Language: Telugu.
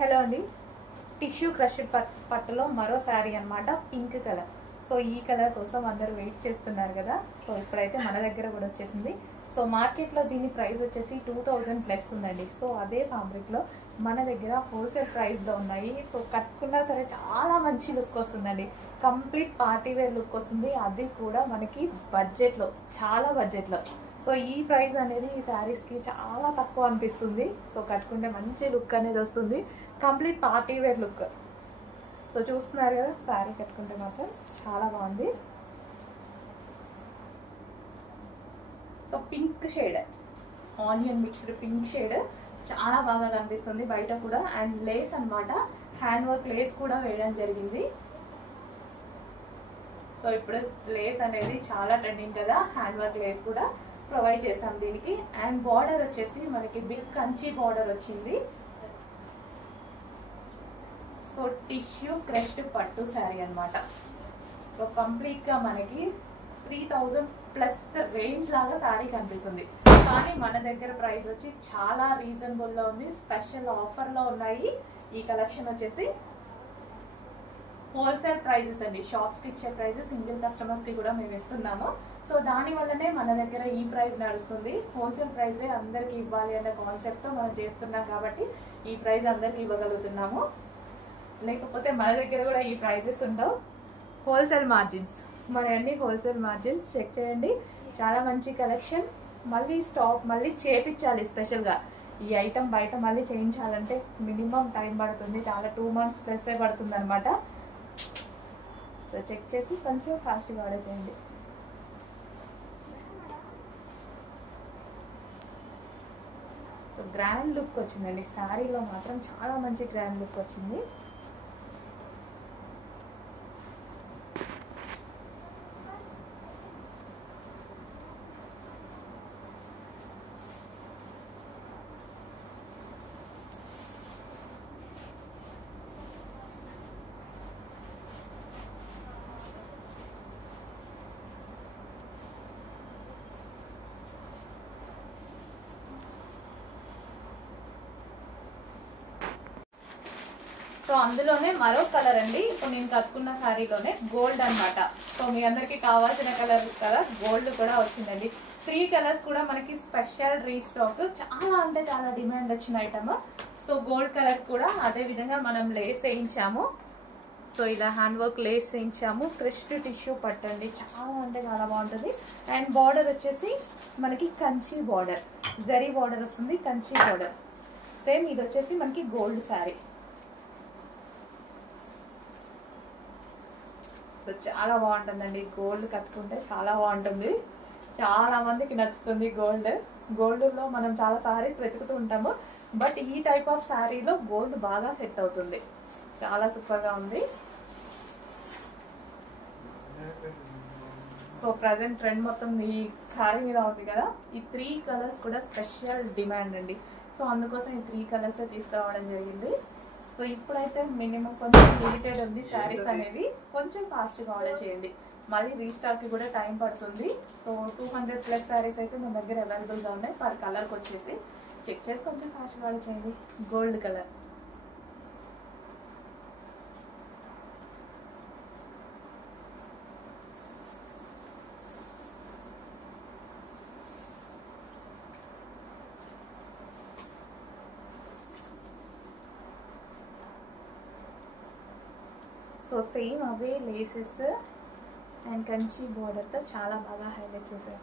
హలో అండి, టిష్యూ క్రష్డ్ పట్టులో మరో శారీ అనమాట, పింక్ కలర్. సో ఈ కలర్ కోసం అందరూ వెయిట్ చేస్తున్నారు కదా. సో ఇప్పుడైతే మన దగ్గర కూడా వచ్చేసింది. సో మార్కెట్లో దీని ప్రైస్ వచ్చేసి 2000 ప్లస్ ఉందండి. సో అదే ఫ్యాబ్రిక్లో మన దగ్గర హోల్సేల్ ప్రైస్లో ఉన్నాయి. సో కట్టుకున్నా సరే చాలా మంచి లుక్ వస్తుందండి, కంప్లీట్ పార్టీ వేర్ లుక్ వస్తుంది. అది కూడా మనకి బడ్జెట్లో, చాలా బడ్జెట్లో. సో ఈ ప్రైస్ అనేది ఈ శారీస్కి చాలా తక్కువ అనిపిస్తుంది. సో కట్టుకుంటే మంచి లుక్ అనేది వస్తుంది, complete party wear look. So చూస్తున్నారు కదా, శారీ కట్టుకుంటే మాత్రం చాలా బాగుంది. So pink shade, onion mixed pink shade చాలా బాగా కనిపిస్తుంది బయట కూడా. అండ్ లేస్ అన్నమాట, హ్యాండ్ వర్క్ లేస్ కూడా వేయడం జరిగింది. సో ఇప్పుడు లేస్ అనేది చాలా ట్రెండింగ్ కదా, హ్యాండ్ వర్క్ లేస్ కూడా ప్రొవైడ్ చేసాం దీనికి. అండ్ బార్డర్ వచ్చేసి మనకి బిగ్ కంచి బార్డర్ వచ్చింది. సో టిష్యూ క్రష్డ్ పట్టు శారీ అనమాట. సో కంప్లీట్గా మనకి 3000 ప్లస్ రేంజ్ లాగా శారీ కనిపిస్తుంది. కానీ మన దగ్గర ప్రైస్ వచ్చి చాలా రీజనబుల్లో ఉంది, స్పెషల్ ఆఫర్లో ఉన్నాయి. ఈ కలెక్షన్ వచ్చేసి హోల్సేల్ ప్రైజెస్ అండి, షాప్స్కి ఇచ్చే ప్రైజెస్ సింగిల్ కస్టమర్స్కి కూడా మేము ఇస్తున్నాము. సో దానివల్లనే మన దగ్గర ఈ ప్రైస్ నడుస్తుంది. హోల్సేల్ ప్రైజే అందరికి ఇవ్వాలి అనే కాన్సెప్ట్తో మనం చేస్తున్నాం కాబట్టి ఈ ప్రైస్ అందరికి ఇవ్వగలుగుతున్నాము. లేకపోతే మన దగ్గర కూడా ఈ ప్రైజెస్ ఉండవు. హోల్సేల్ మార్జిన్స్, మన అన్ని హోల్సేల్ మార్జిన్స్ చెక్ చేయండి. చాలా మంచి కలెక్షన్. మళ్ళీ స్టాక్ మళ్ళీ చేపించాలి స్పెషల్గా. ఈ ఐటమ్ బయట మళ్ళీ చేయించాలంటే మినిమం టైం పడుతుంది, చాలా 2 months ప్లస్ పడుతుంది అనమాట. సో చెక్ చేసి కొంచెం ఫాస్ట్గా ఆర్డర్ చేయండి. సో గ్రాండ్ లుక్ వచ్చిందండి శారీలో మాత్రం, చాలా మంచి గ్రాండ్ లుక్ వచ్చింది. సో అందులోనే మరో కలర్ అండి, ఇప్పుడు నేను కట్టుకున్న శారీలోనే గోల్డ్ అనమాట. సో మీ అందరికి కావాల్సిన కలర్ కదా, గోల్డ్ కూడా వచ్చిందండి. 3 కలర్స్ కూడా మనకి స్పెషల్ రీస్టాక్, చాలా అంటే చాలా డిమాండ్ వచ్చిన ఐటమ్. సో గోల్డ్ కలర్ కూడా అదే విధంగా మనం లేస్ వేయించాము. సో ఇలా హ్యాండ్ వర్క్ లేస్ వేయించాము. క్రష్డ్ టిష్యూ పట్టండి, చాలా అంటే చాలా బాగుంటుంది. అండ్ బార్డర్ వచ్చేసి మనకి కంచి బార్డర్, జరీ బార్డర్ వస్తుంది, కంచి బార్డర్. సేమ్ ఇది వచ్చేసి మనకి గోల్డ్ శారీ. సో చాలా బాగుంటుందండి, గోల్డ్ కట్టుకుంటే చాలా బాగుంటుంది. చాలా మందికి నచ్చుతుంది గోల్డ్. గోల్డ్లో మనం చాలా శారీస్ వెతుకుతూ ఉంటాము, బట్ ఈ టైప్ ఆఫ్ శారీలో గోల్డ్ బాగా సెట్ అవుతుంది. చాలా సూపర్గా ఉంది. సో ప్రజెంట్ ట్రెండ్ మొత్తం ఈ శారీ మీద ఉంది కదా. ఈ 3 కలర్స్ కూడా స్పెషల్ డిమాండ్ అండి. సో అందుకోసం ఈ 3 కలర్స్ తీసుకురావడం జరిగింది. సో ఇప్పుడైతే మినిమం కొంచెం లిమిటెడ్ ఉంది శారీస్ అనేది, కొంచెం ఫాస్ట్గా ఆర్డర్ చేయండి. మళ్ళీ రీస్టాక్కి కూడా టైం పడుతుంది. సో 200 ప్లస్ శారీస్ అయితే మన దగ్గర అవైలబుల్గా ఉన్నాయి. పర్ కలర్కి వచ్చేసి చెక్ చేసి కొంచెం ఫాస్ట్గా ఆర్డర్ చేయండి. Gold colour. సో సేమ్ అవే లేసెస్ అండ్ కంచి బోర్డర్తో చాలా బాగా హైలైట్ చేశారు.